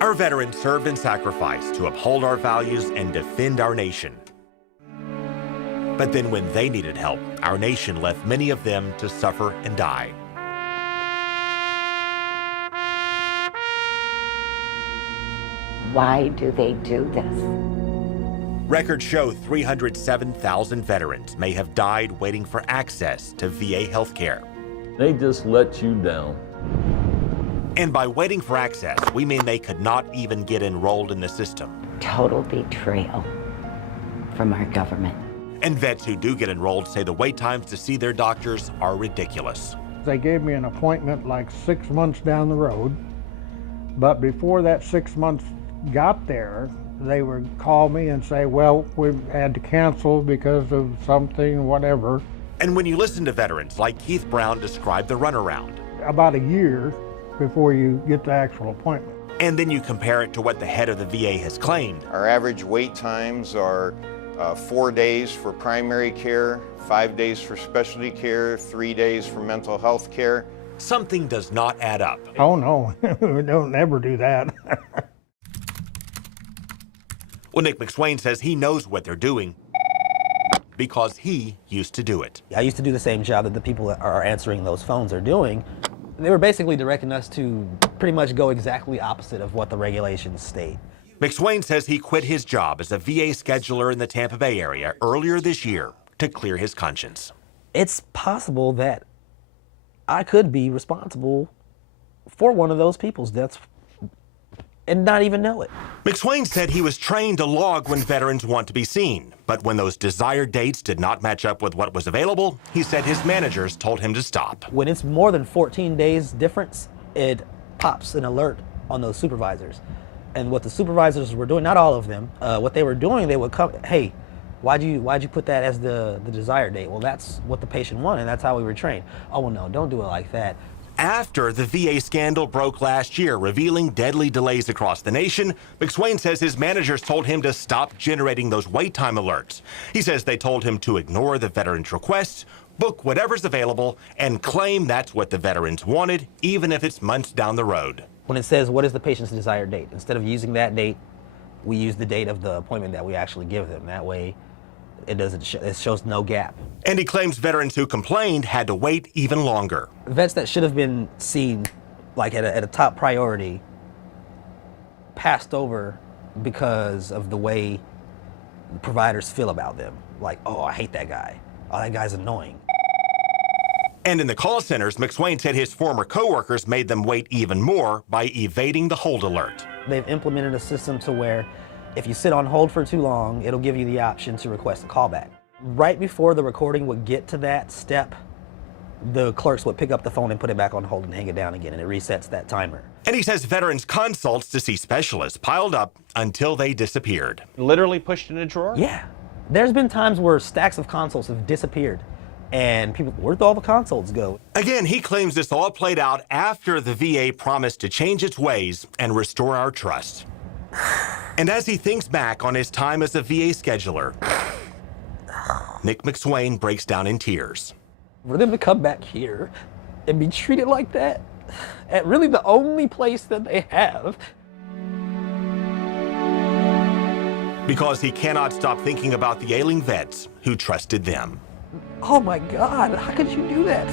Our veterans served and sacrificed to uphold our values and defend our nation. But then when they needed help, our nation left many of them to suffer and die. Why do they do this? Records show 307,000 veterans may have died waiting for access to VA health care. They just let you down. And by waiting for access, we mean they could not even get enrolled in the system. Total betrayal from our government. And vets who do get enrolled say the wait times to see their doctors are ridiculous. They gave me an appointment like 6 months down the road, but before that 6 months got there, they would call me and say, well, we had to cancel because of something, whatever. And when you listen to veterans like Keith Brown describe the runaround, about a year before you get the actual appointment. And then you compare it to what the head of the VA has claimed. Our average wait times are 4 days for primary care, 5 days for specialty care, 3 days for mental health care. Something does not add up. Oh no, we don't ever do that. Well, Nick McSwain says he knows what they're doing because he used to do it. I used to do the same job that the people that are answering those phones are doing. They were basically directing us to pretty much go exactly opposite of what the regulations state. McSwain says he quit his job as a VA scheduler in the Tampa Bay area earlier this year to clear his conscience. It's possible that I could be responsible for one of those people's deaths and not even know it. McSwain said he was trained to log when veterans want to be seen, but when those desired dates did not match up with what was available, he said his managers told him to stop. When it's more than 14 days difference, it pops an alert on those supervisors. And what the supervisors were doing, not all of them, what they were doing, they would come, hey, why'd you put that as the desired date? Well, that's what the patient wanted, and that's how we were trained. Oh, well, no, don't do it like that. After the VA scandal broke last year, revealing deadly delays across the nation, McSwain says his managers told him to stop generating those wait time alerts. He says they told him to ignore the veterans' requests, book whatever's available, and claim that's what the veterans wanted, even if it's months down the road. When it says, what is the patient's desired date? Instead of using that date, we use the date of the appointment that we actually give them. That way, it shows no gap. And he claims veterans who complained had to wait even longer. Vets that should have been seen like at a top priority passed over because of the way providers feel about them. Like, oh, I hate that guy. Oh, that guy's annoying. And in the call centers, McSwain said his former coworkers made them wait even more by evading the hold alert. They've implemented a system to where if you sit on hold for too long, it'll give you the option to request a callback. Right before the recording would get to that step, the clerks would pick up the phone and put it back on hold and hang it down again, and it resets that timer. And he says veterans' consults to see specialists piled up until they disappeared. Literally pushed in a drawer? Yeah. There's been times where stacks of consults have disappeared, and people, where'd all the consults go? Again, he claims this all played out after the VA promised to change its ways and restore our trust. And as he thinks back on his time as a VA scheduler, Nick McSwain breaks down in tears. For them to come back here and be treated like that at really the only place that they have. Because he cannot stop thinking about the ailing vets who trusted them. Oh my God, how could you do that?